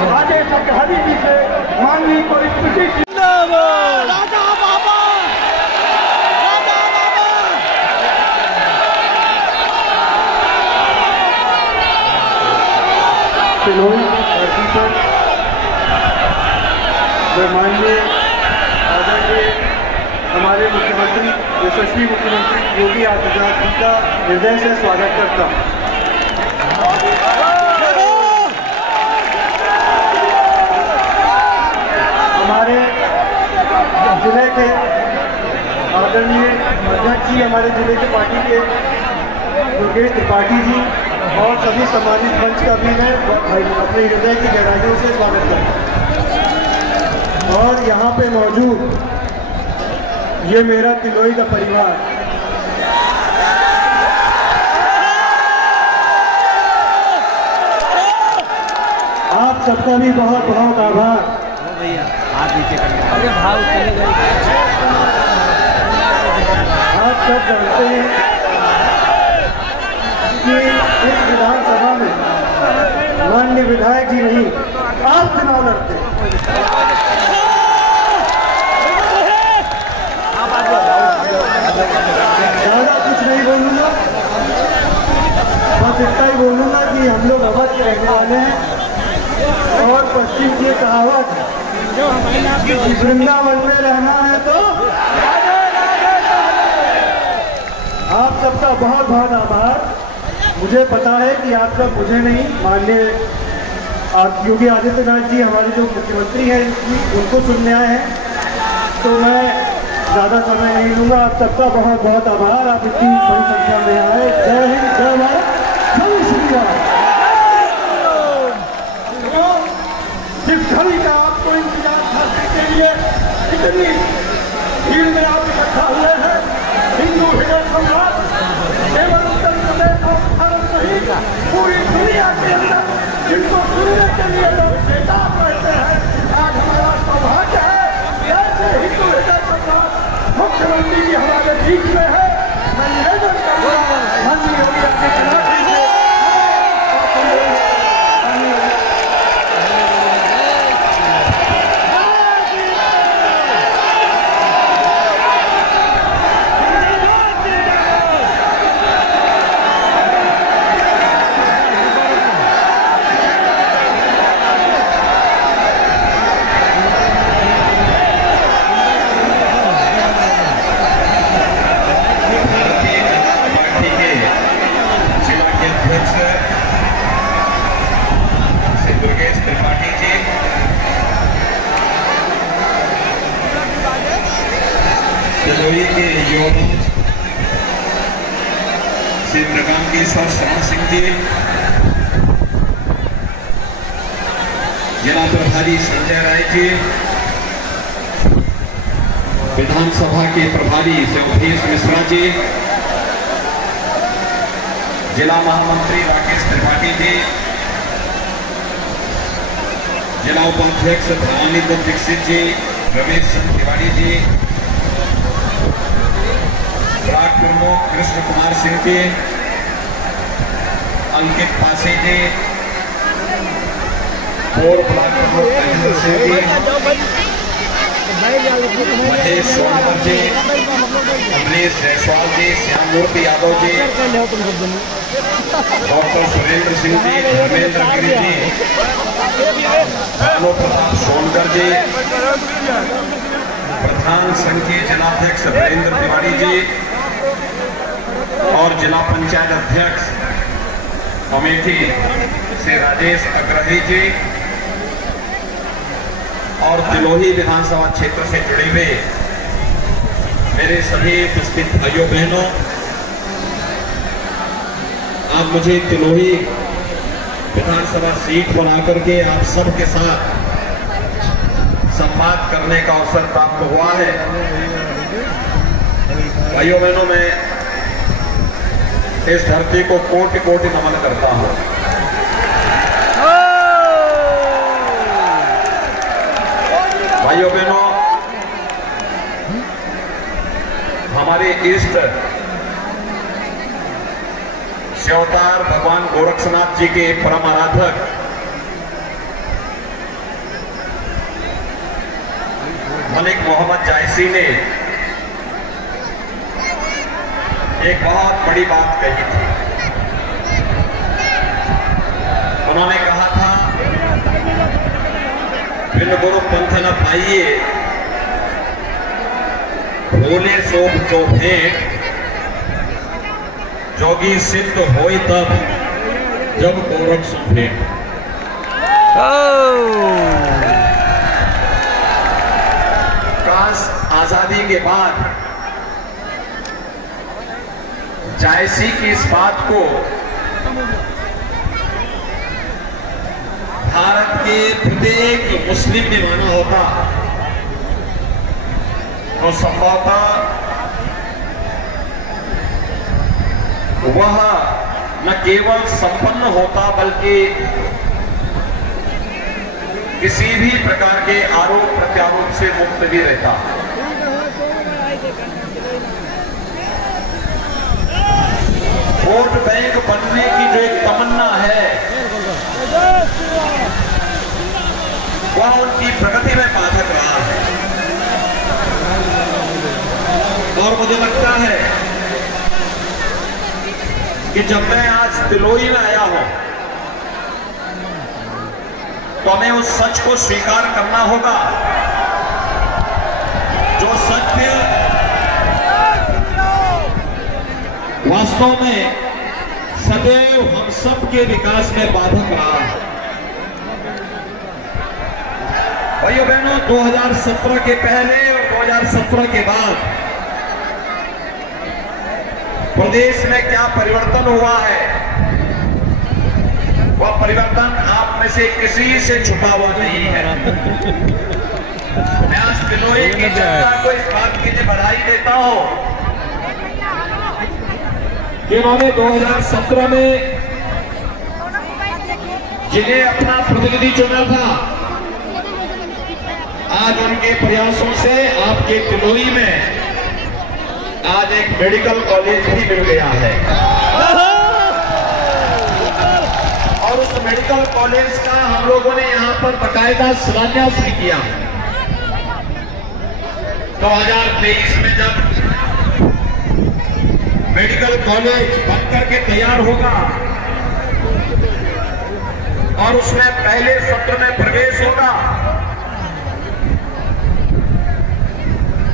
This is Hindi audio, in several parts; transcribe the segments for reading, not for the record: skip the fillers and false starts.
आदेश हरी जी से माननीय परिस्थिति माननीय आदरणीय हमारे मुख्यमंत्री यशस्वी मुख्यमंत्री योगी आदित्यनाथ जी का हृदय से स्वागत करता हूँ। हमारे जिले के आदरणीय अध्यक्ष जी, हमारे जिले के पार्टी के योगेश त्रिपाठी जी और सभी सामाजिक मंच का भी मैं अपने हृदय की गहराइयों से स्वागत करता हूँ। और यहाँ पे मौजूद ये मेरा तिलोई का परिवार, आप सबका भी बहुत बहुत आभार। आप सब जानते हैं कि इस विधानसभा में माननीय विधायक जी नहीं, आप चुनाव लड़ते हैं। ज़्यादा कुछ नहीं बोलूँगा, बस इतना ही बोलूँगा कि हम लोग अवध के रहने वाले हैं और पश्चिम की कहावत कि वृंदावन में रहना है तो आप सबका बहुत बहुत आभार। मुझे पता है कि आप सब मुझे नहीं, माननीय योगी आदित्यनाथ जी हमारे जो मुख्यमंत्री हैं उनको सुनने आए हैं, तो मैं ज़्यादा समय नहीं लूँगा। आप सबका बहुत बहुत आभार, आप इतनी बड़ी संख्या में आए। जय हिंद, जय भारत, जय श्री राम। जिस घड़ी का आपको इंतजार करने के लिए इतनी भीड़ में आप इकट्ठा हुए हैं, हिंदू हृदय सम्राट केवल उत्तर प्रदेश और भारत सहित पूरी दुनिया के अंदर जिनको सुनने के लिए लोग बेताब रहते हैं, आज हमारा सौभाग्य है ऐसे हिंदू हृदय सम्राट मुख्यमंत्री जी हमारे बीच में है। मैं निवेदन करूंगा माननीय योगी आदित्यनाथ जी से तिलोई के युवराज श्री प्रकामकेश्वर शरण सिंह जी, जिला प्रभारी संजय राय जी, विधानसभा के प्रभारी शिवभेश मिश्रा जी, जिला महामंत्री राकेश त्रिपाठी जी, जिला उपाध्यक्ष भवानी दीक्षित जी, रमेश चंद्र तिवारी जी, ब्लॉक प्रमुख कृष्ण कुमार सिंह जी, अंकित पासी जी, और ब्लॉक प्रमुख महेंद्र सिंह जी, महेश सोनकर जी, अमरीश जायसवाल जी, श्याम मूर्ति यादव जी, डॉक्टर सुरेंद्र सिंह जी, धर्मेंद्र गिरी जी, भानु प्रताप सोनकर जी, प्रधान संघ के जिलाध्यक्ष वीरेंद्र तिवारी जी और जिला पंचायत अध्यक्ष अमेठी से राजेश अग्रही जी और तिलोही विधानसभा क्षेत्र से जुड़े हुए मेरे सभी उपस्थित भाइयों बहनों, आप मुझे तिलोही विधानसभा सीट बना करके आप सबके साथ संवाद करने का अवसर प्राप्त हुआ है। भाइयों बहनों, मैं इस धरती को कोटि कोटि नमन करता हूं। भाइयों बहनों, हमारे इष्ट शिवतार भगवान गोरक्षनाथ जी के परम आराधक मलिक मोहम्मद जायसी ने एक बहुत बड़ी बात कही थी। उन्होंने कहा था, बिन गुरु पंथ न पाइए, भोले सोप जो भेंट, जोगी सिद्ध होई तब जब गोरख सो भेंट। काश आजादी के बाद जायसी की इस बात को भारत के प्रत्येक मुस्लिम ने माना होता तो संभवतः वह न केवल संपन्न होता बल्कि किसी भी प्रकार के आरोप प्रत्यारोप से मुक्त भी रहता। वोट बैंक बनने की जो एक तमन्ना है वह उनकी प्रगति में बाधक रहा है। और मुझे लगता है कि जब मैं आज तिलोई में आया हूं तो हमें उस सच को स्वीकार करना होगा, जो सत्य वास्तव में सदैव हम सब के विकास में बाधक रहा है। भाइयों बहनों, 2017 के पहले और 2017 के बाद प्रदेश में क्या परिवर्तन हुआ है, वह परिवर्तन आप में से किसी से छुपा हुआ नहीं है। मैं आज तिलोई की जनता को इस बात के लिए बधाई देता हूं कि उन्होंने 2017 में जिन्हें अपना प्रतिनिधि चुना था, आज उनके प्रयासों से आपके तिलोई में आज एक मेडिकल कॉलेज भी मिल गया है। और उस मेडिकल कॉलेज का हम लोगों ने यहां पर बाकायदा शिलान्यास भी किया। 2023 में जब मेडिकल कॉलेज बन करके तैयार होगा और उसमें पहले सत्र में प्रवेश होगा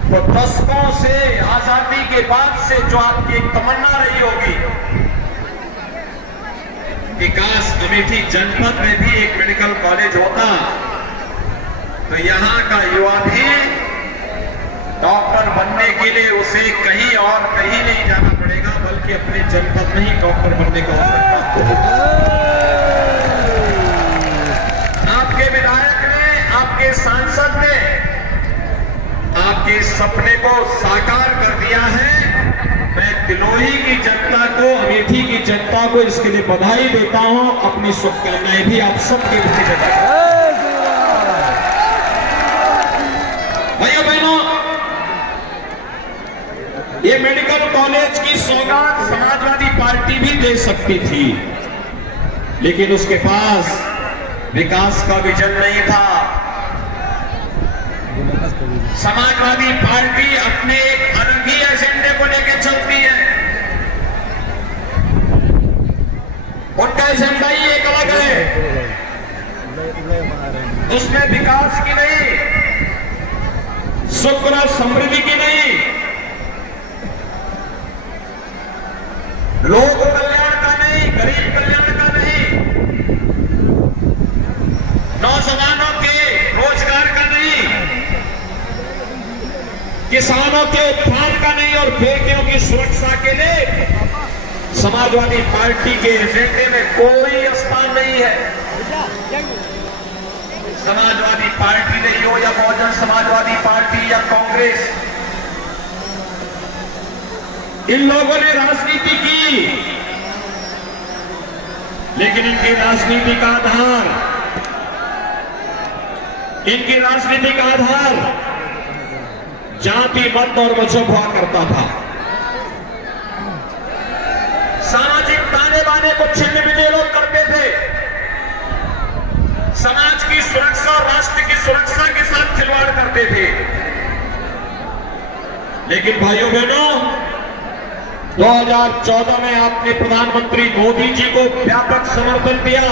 तो दशकों से आजादी के बाद से जो आपकी एक तमन्ना रही होगी कि काश अमेठी जनपद में भी एक मेडिकल कॉलेज होता तो यहां का युवा भी डॉक्टर बनने के लिए उसे कहीं और कहीं नहीं जाना पड़ेगा, बल्कि अपने जनपद में ही डॉक्टर बनने का अवसर प्राप्त होगा। आपके विधायक ने, आपके सांसद ने आपके सपने को साकार कर दिया है। मैं तिलोई की जनता को, अमेठी की जनता को इसके लिए बधाई देता हूं। अपनी शुभकामनाएं भी आप सबके प्रति देता हूं। भाइयों बहनों, ये मेडिकल कॉलेज की सौगात समाजवादी पार्टी भी दे सकती थी, लेकिन उसके पास विकास का विजन नहीं था। समाजवादी पार्टी अपने एक अलग ही एजेंडे को लेकर चलती है। उनका एजेंडा ही एक अलग है, उसमें विकास की नहीं, सुख और समृद्धि की नहीं, लोक कल्याण का नहीं, गरीब कल्याण का नहीं, नौजवानों के रोजगार का नहीं, किसानों के उत्थान का नहीं और बेटियों की सुरक्षा के लिए समाजवादी पार्टी के एजेंडे में कोई स्थान नहीं है। समाजवादी पार्टी नहीं हो या बहुजन समाजवादी पार्टी या कांग्रेस, इन लोगों ने राजनीति की, लेकिन इनकी राजनीति का आधार, इनकी राजनीति का आधार जाति, मत और मजहब हुआ करता था। सामाजिक ताने बाने को छिन्न भिन्न लोग करते थे। समाज की सुरक्षा और राष्ट्र की सुरक्षा के साथ खिलवाड़ करते थे। लेकिन भाइयों बहनों, 2014 में आपने प्रधानमंत्री मोदी जी को व्यापक समर्थन दिया।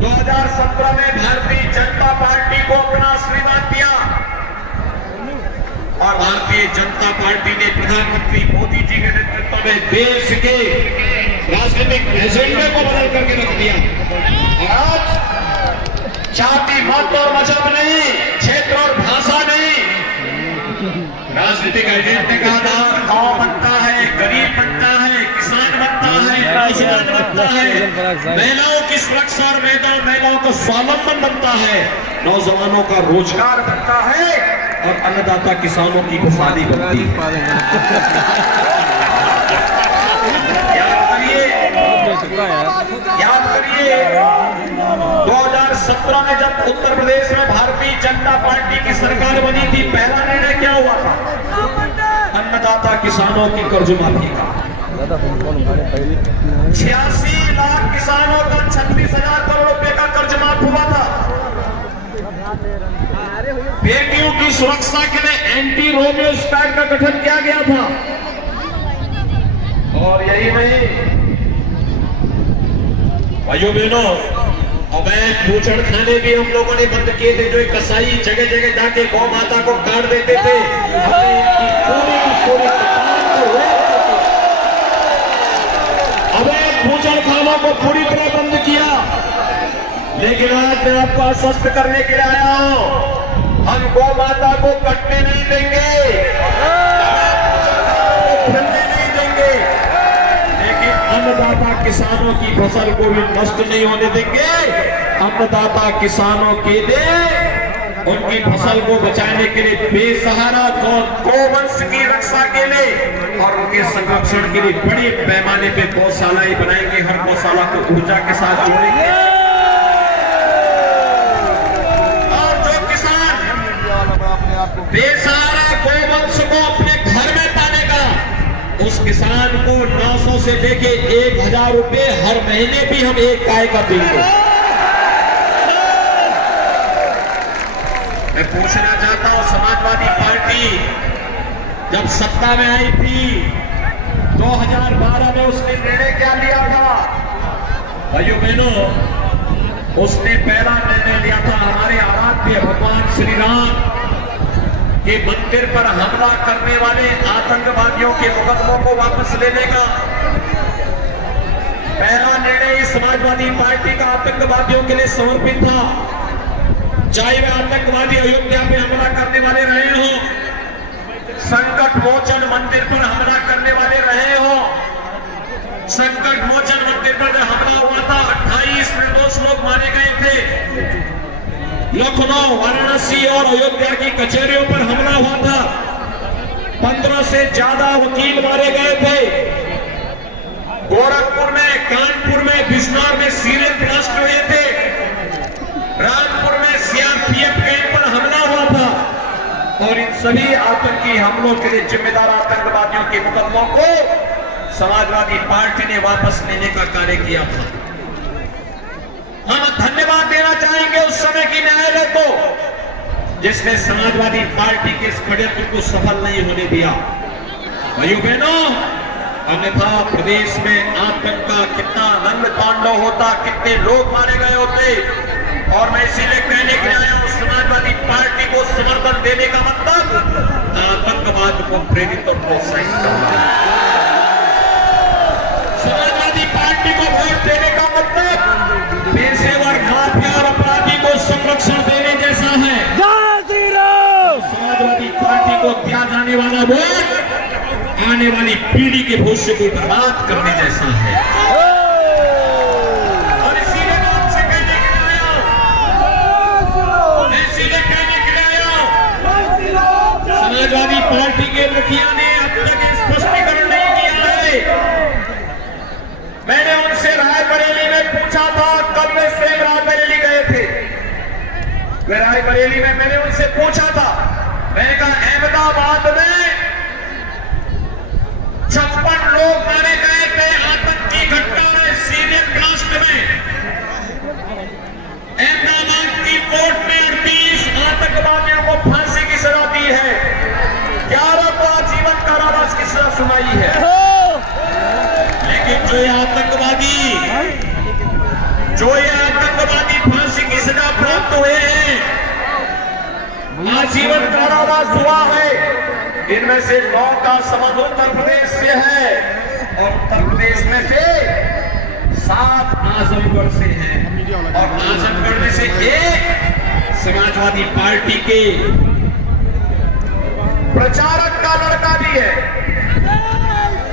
2017 में भारतीय जनता पार्टी को अपना आशीर्वाद दिया और भारतीय जनता पार्टी ने प्रधानमंत्री मोदी जी के नेतृत्व में देश के राजनीतिक एजेंडे को बदल करके रख दिया। आज जाति, मत और मजहब नहीं, क्षेत्र और भाषा नहीं, राजनीतिक एजेंडे का आधार गांव बनता है, गरीब बनता है, किसान बनता है, नौजवान बनता है, महिलाओं की सुरक्षा और महिलाओं का स्वावलंबन बनता है, नौजवानों का रोजगार बनता है और अन्नदाता किसानों की खुशहाली बनती है। याद करिए 2017 में जब उत्तर प्रदेश में भारतीय जनता पार्टी की सरकार बनी थी, पहला निर्णय क्या हुआ था? अन्नदाता किसानों की कर्ज माफी का। 86 लाख किसानों का 36,000 करोड़ रुपए का कर्ज माफ हुआ था। बेटियों की सुरक्षा के लिए एंटी रोमियो स्क्वाड का गठन किया गया था। और यही नहीं भाइयों बहनों, अवैध भूषण खाने भी हम लोगों ने बंद किए थे। जो कसाई जगह जगह जाके गौ माता को काट देते थे, अवैध भूषण खानों को पूरी तरह बंद किया। लेकिन आज मैं आपको आश्वस्त करने के लिए आया हूं, हम गौ माता को कटने नहीं देंगे, खेलने नहीं देंगे, लेकिन अन्नदाता किसानों की फसल को भी नष्ट नहीं होने देंगे। अन्नदाता किसानों के लिए उनकी फसल को बचाने के लिए बेसहारा गौवंश की रक्षा के लिए और उनके संरक्षण के लिए बड़े पैमाने पे गौशालाएं बनाएंगे। हर गौशाला को ऊर्जा के साथ जोड़ेंगे और जो किसान बेसहारा गौवंश को अपने घर में पालेगा, उस किसान को 900 से लेके 1,000 रुपए हर महीने भी हम एक गाय का देंगे। मैं पूछना चाहता हूं, समाजवादी पार्टी जब सत्ता में आई थी 2012 में, उसने निर्णय क्या लिया था? भाइयों बहनों, उसने पहला निर्णय लिया था हमारे आराध्य भगवान श्री राम के मंदिर पर हमला करने वाले आतंकवादियों के मुकदमों को वापस लेने का। पहला निर्णय समाजवादी पार्टी का आतंकवादियों के लिए समर्पित था। चाहे वे आतंकवादी अयोध्या पे हमला करने वाले रहे हो, संकट मोचन मंदिर पर हमला करने वाले रहे हो। संकट मोचन मंदिर पर जब हमला हुआ था 28 निर्दोष लोग मारे गए थे। लखनऊ, वाराणसी और अयोध्या की कचहरियों पर हमला हुआ था। 15 से ज्यादा वकील मारे गए थे। गोरखपुर में, कानपुर में, बिजनौर में सीरियल ब्लास्ट हुए थे। रामपुर में सीआरपीएफ कैंप पर हमला हुआ था। और इन सभी आतंकी हमलों के लिए जिम्मेदार आतंकवादियों के मुकदमों को समाजवादी पार्टी ने वापस लेने का कार्य किया था। हम धन्यवाद देना चाहेंगे उस समय की न्यायालय को, जिसने समाजवादी पार्टी के इस षड्यंत्र को सफल नहीं होने दिया। भाइयों बहनों, अन्यथा प्रदेश में आतंक का कितना रंग तांडव होता, कितने लोग मारे गए होते। और मैं इसीलिए कहने के लिए आया हूं, समाजवादी पार्टी को समर्थन देने का मतलब आतंकवाद को प्रेरित और प्रोत्साहित करना। समाजवादी पार्टी को वोट देने का मतलब पेशेवर माफिया और अपराधी को संरक्षण देने जैसा है। समाजवादी पार्टी को दिया जाने वाला वोट आने वाली पीढ़ी के भविष्य को बर्बाद करने जैसा है। और इसीलिए मैं आपसे कहने के लिए आया हूं, समाजवादी पार्टी के मुखिया ने अब तक स्पष्टीकरण नहीं किया है। मैंने उनसे रायबरेली में पूछा था, कब वे से रायबरेली गए थे। वे रायबरेली में मैंने उनसे पूछा था, मैंने कहा अहमदाबाद में 56 लोग मारे गए थे आतंकी घटना में, सीरियल ब्लास्ट में। अहमदाबाद की कोर्ट ने 38 आतंकवादियों को फांसी की सजा दी है। सुनाई है। लेकिन जो ये आतंकवादी फांसी की सजा प्राप्त हुए हैं, आजीवन कारावास हुआ है, इनमें से 9 का संबंध उत्तर प्रदेश से है और उत्तर प्रदेश में से 7 आजमगढ़ से हैं और आजमगढ़ में से 1 समाजवादी पार्टी के प्रचारक का लड़का भी है।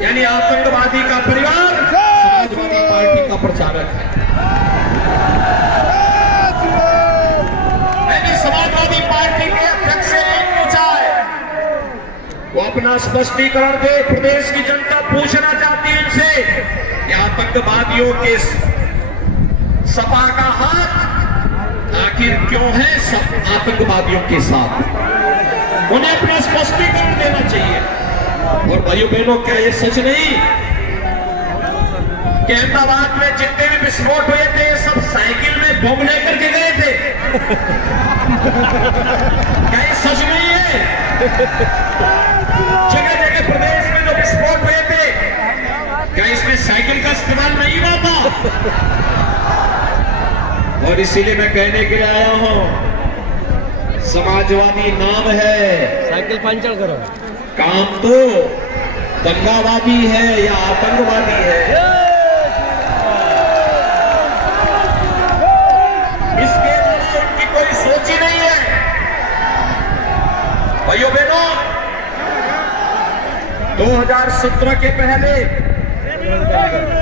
यानी आतंकवादी का परिवार समाजवादी पार्टी का प्रचारक है। मैंने समाजवादी पार्टी के अध्यक्ष से एक पूछा है, वो अपना स्पष्टीकरण दे। प्रदेश की जनता पूछना चाहती है इनसे कि आतंकवादियों के सपा का हाथ आखिर क्यों है सब आतंकवादियों के साथ, उन्हें अपना स्पष्टीकरण देना चाहिए। और भाइयों बहनों, क्या ये सच नहीं कि अहमदाबाद में जितने भी विस्फोट हुए थे सब साइकिल में बम लेकर के गए थे? क्या ये सच नहीं है? जगह जगह प्रदेश में जो विस्फोट हुए थे, क्या इसमें साइकिल का इस्तेमाल नहीं हुआ था? और इसीलिए मैं कहने के लिए आया हूं, समाजवादी नाम है, साइकिल पंचर करो, काम तो दंगावादी है या आतंकवादी है। इसके लिए उनकी कोई सोच ही नहीं है। भाइयों बहनों, 2017 के पहले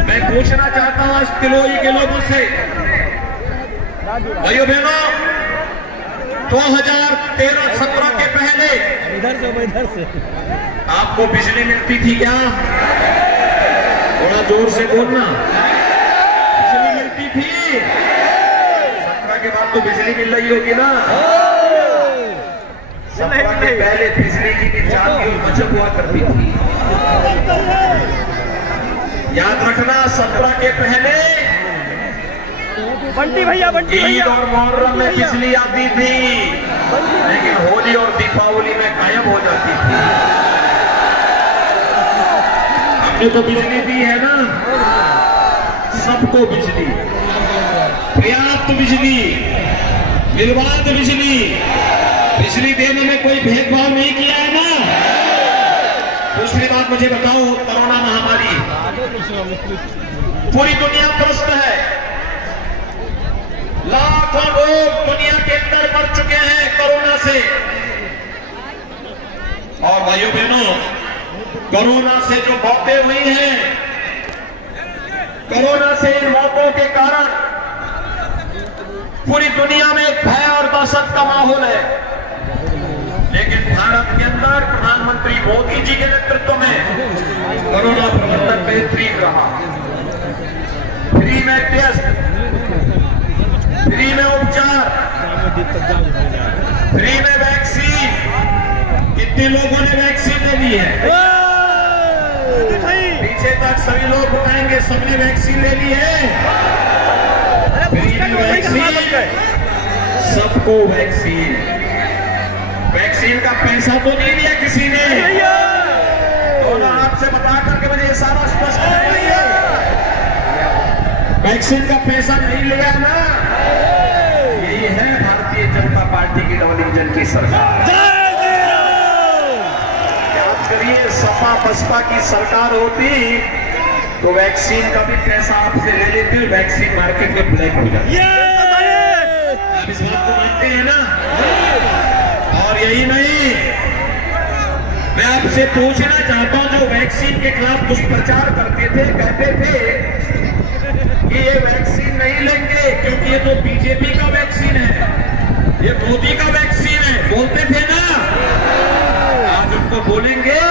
मैं पूछना चाहता हूं इस तिलोई के लोगों से, भाइयों बहनों, 2013-17 के पहले इधर से आपको बिजली मिलती थी क्या? थोड़ा जोर से बोलना। बिजली मिलती थी? 17 के बाद तो बिजली मिल रही होगी ना? 17 के पहले बिजली की भी चांदी और बचत हुआ करती थी। याद रखना, 17 के पहले बंटी भैया ईद और मुहर्रम में बिजली आती थी, लेकिन होली और दीपावली में गायब हो जाती थी। हमने तो बिजली दी है ना, सबको बिजली, पर्याप्त बिजली, निर्बाध बिजली, बिजली देने में कोई भेदभाव नहीं किया है ना। दूसरी बात मुझे बताओ, कोरोना महामारी पूरी दुनिया त्रस्त है, लाखों लोग दुनिया के अंदर मर चुके हैं कोरोना से। और भाइयों बहनों, कोरोना से जो मौतें हुई हैं, कोरोना से इन मौतों के कारण पूरी दुनिया में एक भय और दहशत का माहौल है। लेकिन भारत के अंदर प्रधानमंत्री मोदी जी के नेतृत्व में कोरोना प्रबंधन बेहतरीन रहा। फ्री में टेस्ट, फ्री में उपचार, फ्री में वैक्सीन। कितने लोगों ने वैक्सीन ले ली है? पीछे तक सभी लोग बताएंगे सबने वैक्सीन ले ली है। फ्री में वैक्सीन, सबको वैक्सीन। वैक्सीन का पैसा तो नहीं लिया किसी ने? दोनों आपसे बता करके मुझे सारा स्पष्ट बताइए, वैक्सीन का पैसा नहीं लिया ना? यही है भारतीय जनता पार्टी की डबल इंजन की सरकार। याद करिए, सपा बसपा की सरकार होती तो वैक्सीन का भी पैसा आपसे ले लेते, वैक्सीन मार्केट में ब्लैक हो जाती। आप इस बात को मानते हैं ना? और यही नहीं, मैं आपसे पूछना चाहता हूं, जो वैक्सीन के खिलाफ दुष्प्रचार करते थे, कहते थे कि ये वैक्सीन नहीं लेंगे क्योंकि ये तो बीजेपी का वैक्सीन है, ये मोदी का वैक्सीन है, बोलते थे ना? आज उनको बोलेंगे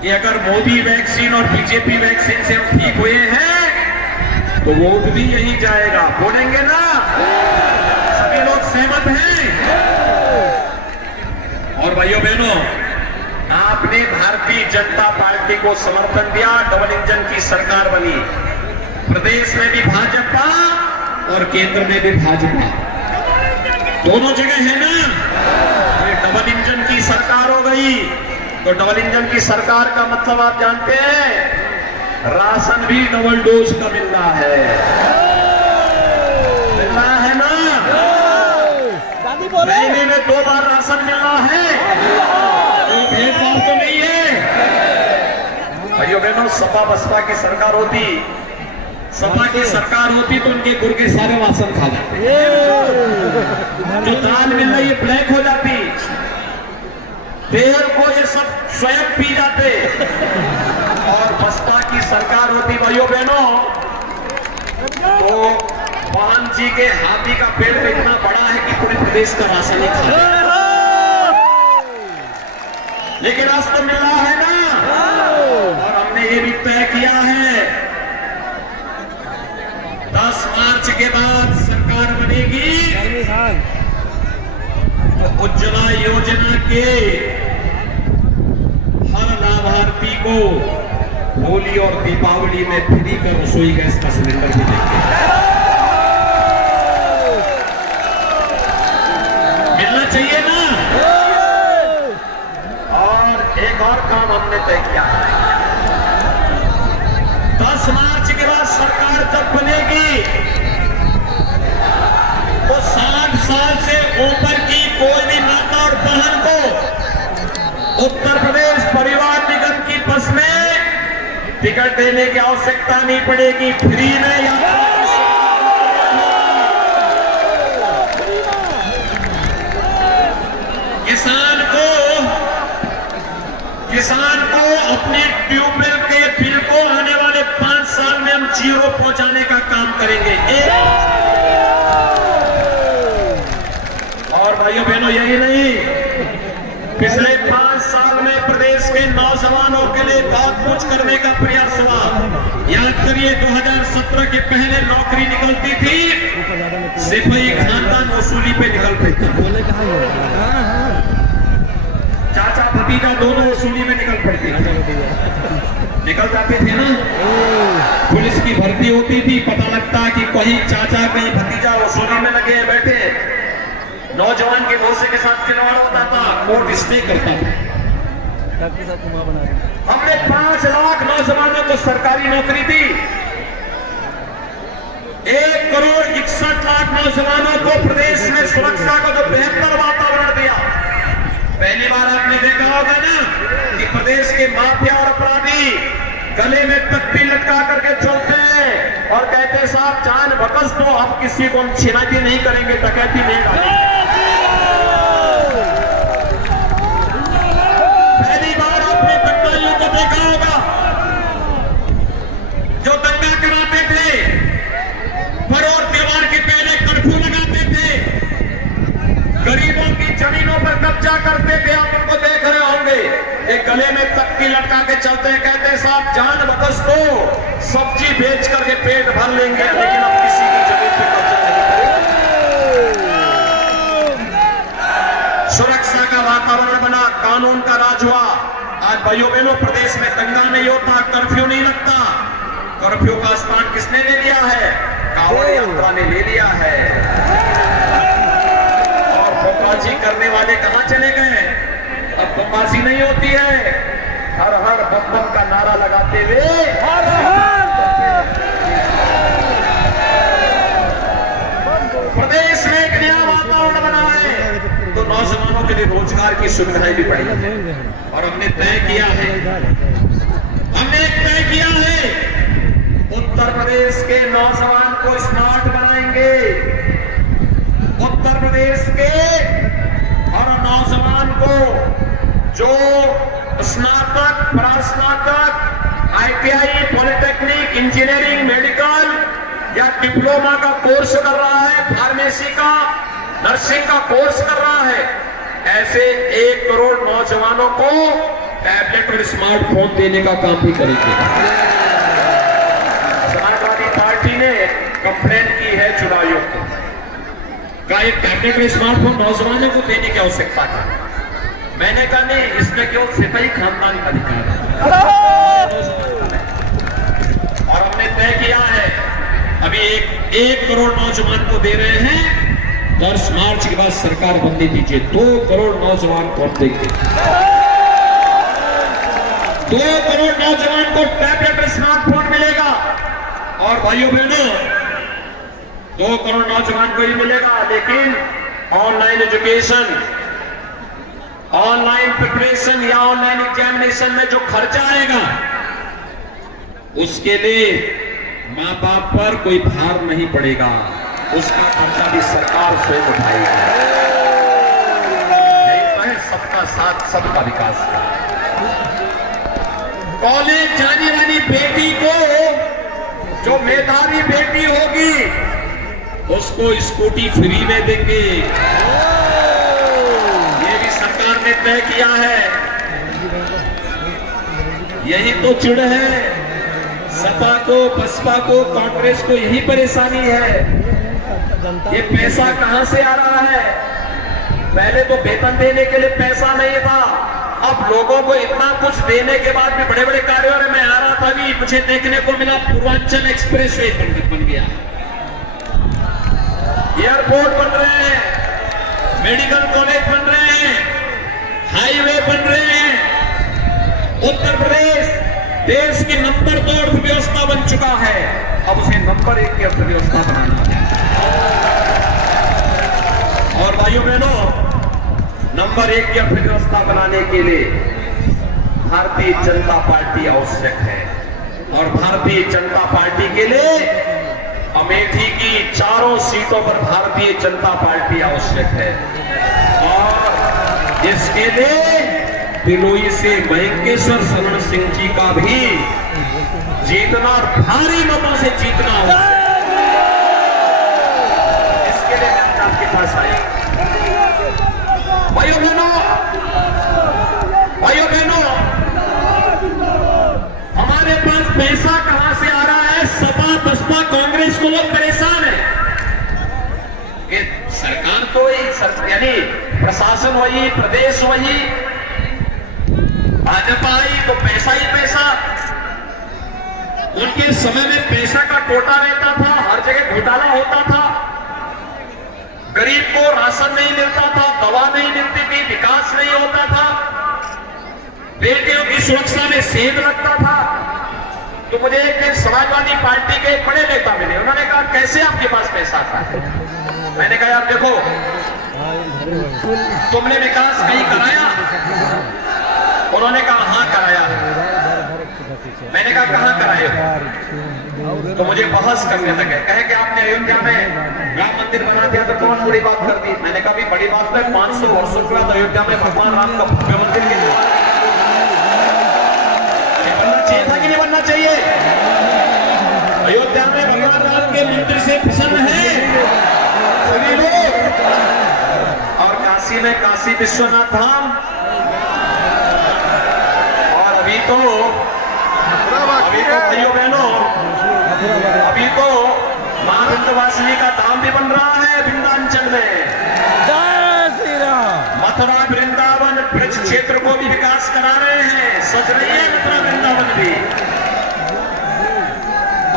कि अगर मोदी वैक्सीन और बीजेपी वैक्सीन से हम ठीक हुए हैं तो वोट भी यही जाएगा, बोलेंगे ना? सभी लोग सहमत हैं? और भाइयों बहनों, आपने भारतीय जनता पार्टी को समर्थन दिया, डबल इंजन की सरकार बनी। प्रदेश में भी भाजपा और केंद्र में भी भाजपा, दोनों जगह है ना? ये डबल इंजन की सरकार हो गई। तो डबल इंजन की सरकार का मतलब आप जानते हैं, राशन भी डबल डोज का मिल रहा है ना। महीने में 2 बार राशन मिल रहा है, कोई भेदभाव तो नहीं है। भाइयों बहनों, सपा बसपा की सरकार होती, सपा की सरकार होती तो उनके गुड़ के सारे राशन खा जाते, जो दाल मिल रही है ब्लैक हो जाती, तेल को ये सब स्वयं पी जाते। और बसपा की सरकार होती भाइयों बहनों, तो वाहन जी के हाथी का पेड़ तो इतना बड़ा है कि पूरे प्रदेश का राशन ही खा। लेकिन आज तो मिल रहा है ना, और हमने ये भी तय किया है 10 मार्च के बाद सरकार बनेगी तो उज्ज्वला योजना के हर लाभार्थी को होली और दीपावली में फ्री का रसोई गैस का सिलेंडर मिलेंगे। मिलना चाहिए ना। और एक और काम हमने तय किया, 10 मार्च के बाद सरकार जब बनेगी तो 60 साल से ऊपर की कोई भी माता और बहन को उत्तर प्रदेश परिवार निगम की बस में टिकट देने की आवश्यकता नहीं पड़ेगी, फ्री में किसान को अपने ट्यूबवेल के बिल को आने वाले 5 साल में हम 0 पहुंचाने का काम करेंगे। और भाइयों बहनों, यही नहीं, पिछले 5 साल में प्रदेश के नौजवानों के लिए बहुत कुछ करने का प्रयास हुआ। याद करिए, 2017 के पहले नौकरी निकलती थी, सिपाही खानदान वसूली पे निकलते थे, चाचा भतीजा दोनों वसूली में निकल जाते थे ना। पुलिस की भर्ती होती थी, पता लगता कि कहीं चाचा कहीं भतीजा वसूली में लगे बैठे, नौजवान के भरोसे के साथ खिलवाड़ होता था, कोर्ट स्टे करता था। हमने 5 लाख नौजवानों को सरकारी नौकरी दी, 1,61,00,000 नौजवानों को प्रदेश में सुरक्षा का जो बेहतर वातावरण दिया। पहली बार आपने देखा होगा ना कि प्रदेश के माफिया और अपराधी गले में तख्ती लटका करके चलते हैं और कहते हैं साहब जान बकस तो अब किसी को हम छिनाती नहीं करेंगे, डकैती नहीं करेंगे। पहली बार आपने दंगाइयों को देखा होगा जो दंगा कराते थे, पर्व त्योहार के पहले कर्फ्यू लगाते थे, गरीबों की जमीनों पर कब्जा करते थे। आप उनको देख रहे होंगे, एक गले में तख्ती लटका के चलते हैं, कहते हैं साहब जान बकस दो, सब्जी बेच करके पेट भर लेंगे, लेकिन अब किसी की जमीन पे कब्जा नहीं करेंगे। सुरक्षा का वातावरण बना, कानून का राज हुआ। आज भाइयों बहनों, प्रदेश में दंगा नहीं होता, कर्फ्यू नहीं लगता। कर्फ्यू का स्थान किसने ले लिया है? कांवड़ यात्रा ने ले लिया है। बमबाजी करने वाले कहां चले गए? अब बमबाजी नहीं होती है, हर हर बम बम का नारा लगाते हुए प्रदेश में एक नया वातावरण बना है, तो नौजवानों के लिए रोजगार की सुविधाएं भी बढ़ी है। और हमने तय किया है, उत्तर प्रदेश के नौजवान को स्मार्ट बनाएंगे। उत्तर प्रदेश के हर नौजवान को जो स्नातक, परास्नातक, ITI, पॉलिटेक्निक, इंजीनियरिंग, मेडिकल या डिप्लोमा का कोर्स कर रहा है, फार्मेसी का, नर्सिंग का कोर्स कर रहा है, ऐसे 1 करोड़ नौजवानों को टैबलेट और स्मार्टफोन देने का काम भी करेंगे। समाजवादी पार्टी ने कंप्लेंट की है चुनाव आयोग को, का एक टैबलेट और स्मार्टफोन नौजवानों को देने की आवश्यकता है। मैंने कहा नहीं, इसमें केवल सिपाही खानदान का अधिकार है। और हमने तय किया है, अभी 1 करोड़ नौजवान को दे रहे हैं, 10 मार्च के बाद सरकार बनने दीजिए, 2 करोड़ नौजवान को हम देंगे। 2 करोड़ नौजवान को टैबलेट और स्मार्टफोन मिलेगा। और भाइयों बहनों, 2 करोड़ नौजवान को ही मिलेगा, लेकिन ऑनलाइन एजुकेशन, ऑनलाइन प्रिपरेशन या ऑनलाइन एग्जामिनेशन में जो खर्चा आएगा, उसके लिए मां बाप पर कोई भार नहीं पड़ेगा, उसका खर्चा भी सरकार स्वयं उठाएगी। यही तो है सबका साथ सबका विकास का। कॉलेज जाने वाली बेटी को, जो मेधावी बेटी होगी, उसको स्कूटी फ्री में देंगे, ये भी सरकार ने तय किया है। यही तो चिढ़ है सपा को, बसपा को, कांग्रेस को, यही परेशानी है। ये पैसा कहां से आ रहा है? पहले तो वेतन देने के लिए पैसा नहीं था, अब लोगों को इतना कुछ देने के बाद भी बड़े बड़े कार्यों में आ रहा था, भी मुझे देखने को मिला पूर्वांचल एक्सप्रेस वे बन गया, एयरपोर्ट बन रहे हैं, मेडिकल कॉलेज बन रहे हैं, हाईवे बन रहे हैं। उत्तर प्रदेश देश की नंबर 2 अर्थव्यवस्था बन चुका है, अब उसे नंबर 1 की अर्थव्यवस्था बनाना है। और भाइयों बहनों, नंबर 1 की अर्थव्यवस्था बनाने के लिए भारतीय जनता पार्टी आवश्यक है। और भारतीय जनता पार्टी के लिए अमेठी की 4 सीटों पर भारतीय जनता पार्टी आवश्यक है। और इसके लिए दिलोई से महेंकेश्वर शरण सिंह जी का भी जीतना, भारी मतों से जीतना होगा। इसके लिए मैं आपके पास आई। भाइयों बहनों, हमारे पास पैसा कहां से आ रहा है? सपा बसपा कांग्रेस को लोग परेशान है कि सरकार तो वही, यानी प्रशासन वही, प्रदेश वही, भाजपा आई तो पैसा ही पैसा। उनके समय में पैसा का कोटा रहता था, हर जगह घोटाला होता था, गरीब को राशन नहीं मिलता था, दवा नहीं मिलती थी, विकास नहीं होता था, बेटियों की सुरक्षा में सेंध लगता था। तो मुझे एक समाजवादी पार्टी के एक बड़े नेता मिले, उन्होंने कहा कैसे आपके पास पैसा था? मैंने कहा यार देखो, तुमने विकास कहीं कराया? उन्होंने कहा हाँ कराया। मैंने कहा कहां कराए? तो मुझे बहस करने लगे, कहे कि आपने अयोध्या में राम मंदिर बना दिया तो कौन बड़ी बात कर दी? मैंने कहा भी बड़ी बात है, 500 वर्षों के बाद अयोध्या में भगवान राम का भव्य मंदिर के निर्माण बनना चाहिए था कि नहीं बनना चाहिए? अयोध्या में भगवान राम के मंदिर से प्रसन्न है सभी लोग। और काशी में काशी विश्वनाथ धाम, और अभी तो भाइयों बहनों, अभी तो मां विंध्यवासिनी का धाम भी बन रहा है वृंदांचल में। मथुरा वृंदावन ब्रज क्षेत्र को भी विकास करा रहे हैं, सज रही है मथुरा वृंदावन भी।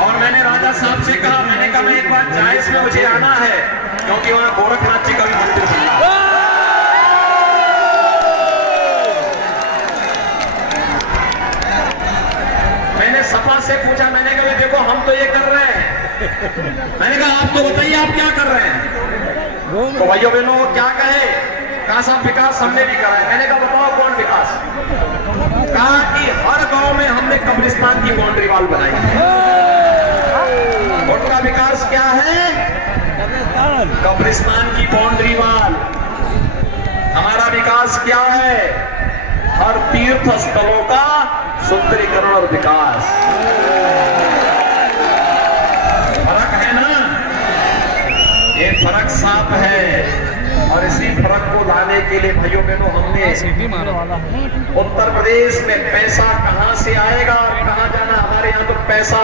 और मैंने राजा साहब से कहा, मैंने कहा मैं एक बार जायज में मुझे आना है, क्योंकि वहां गोरखनाथ जी का भी मंदिर बन रहा है। मैंने सपा से पूछा, मैंने कहा देखो हम तो ये कर रहे हैं, मैंने कहा आप तो बताइए आप क्या कर रहे हैं? तो भाइयों बहनों क्या कहे? कहा साहब विकास हमने भी करा है। मैंने कहा बताओ कौन विकास? कहा कि हर गांव में हमने कब्रिस्तान की बाउंड्री वॉल बनाई है। उनका विकास क्या है? कब्रिस्तान की बाउंड्री वॉल। हमारा विकास क्या है? हर तीर्थ स्थलों का सुंदरीकरण और विकास। फर्क है ना? ये फर्क साफ है। और इसी फर्क को लाने के लिए भाइयों बहनों हमने उत्तर प्रदेश में पैसा कहां से आएगा और कहां जाना, हमारे यहाँ तो पैसा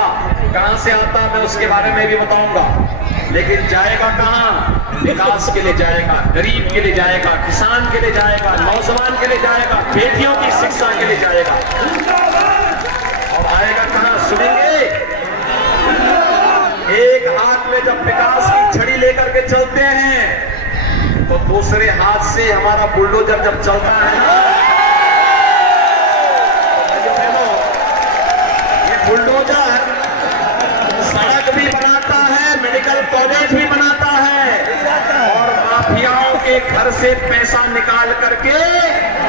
कहां से आता मैं उसके बारे में भी बताऊंगा, लेकिन जाएगा कहां? विकास के लिए जाएगा, गरीब के लिए जाएगा, किसान के लिए जाएगा, नौजवान के लिए जाएगा, बेटियों की शिक्षा के लिए जाएगा। और आएगा कहां सुनेंगे? एक हाथ में जब विकास की छड़ी लेकर के चलते हैं तो दूसरे हाथ से हमारा बुलडोजर जब चलता है से पैसा निकाल करके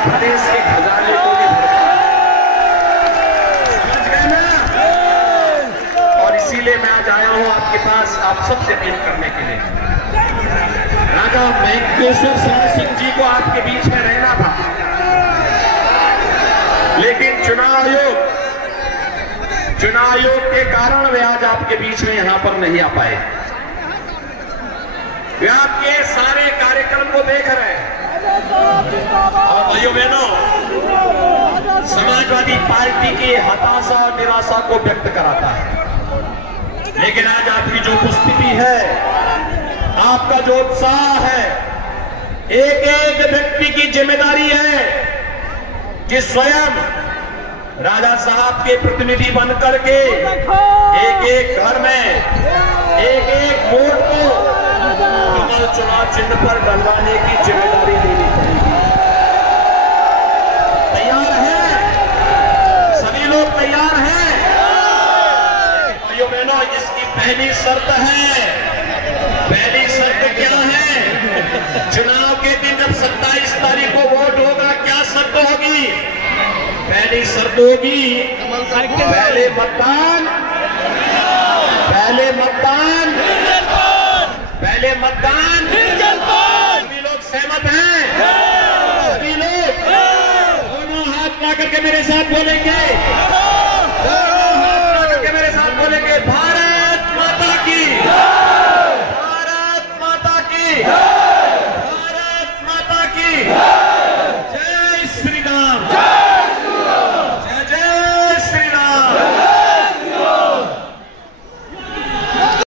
प्रदेश के खजाने को भी समझ गए ना। और इसीलिए मैं आज आया हूं आपके पास आप सबसे भेंट करने के लिए। राजा वेंकटेश्वर सिंह जी को आपके बीच में रहना था, लेकिन चुनाव आयोग के कारण वे आज आपके बीच में यहां पर नहीं आ पाए। वे आपके सारे कार्यक्रम को देख रहे हैं। और भाइयों बहनों, समाजवादी पार्टी की हताशा और निराशा को व्यक्त कराता है, लेकिन आज आपकी जो उपस्थिति है, आपका जो उत्साह है, एक एक व्यक्ति की जिम्मेदारी है कि स्वयं राजा साहब के प्रतिनिधि बन करके एक एक घर में एक एक वोट को कमल चुनाव चिन्ह पर डलवाने की जिम्मेदारी लेनी पड़ेगी। तैयार हैं? सभी लोग तैयार हैं? भाइयों बहनों, इसकी पहली शर्त है। पहली शर्त क्या है? चुनाव के दिन जब 27 तारीख को वोट होगा, क्या शर्त होगी? पहली शर्त होगी पहले मतदान। सभी लोग सहमत हैं? सभी लोग दोनों हाथ ला करके मेरे साथ बोलेंगे।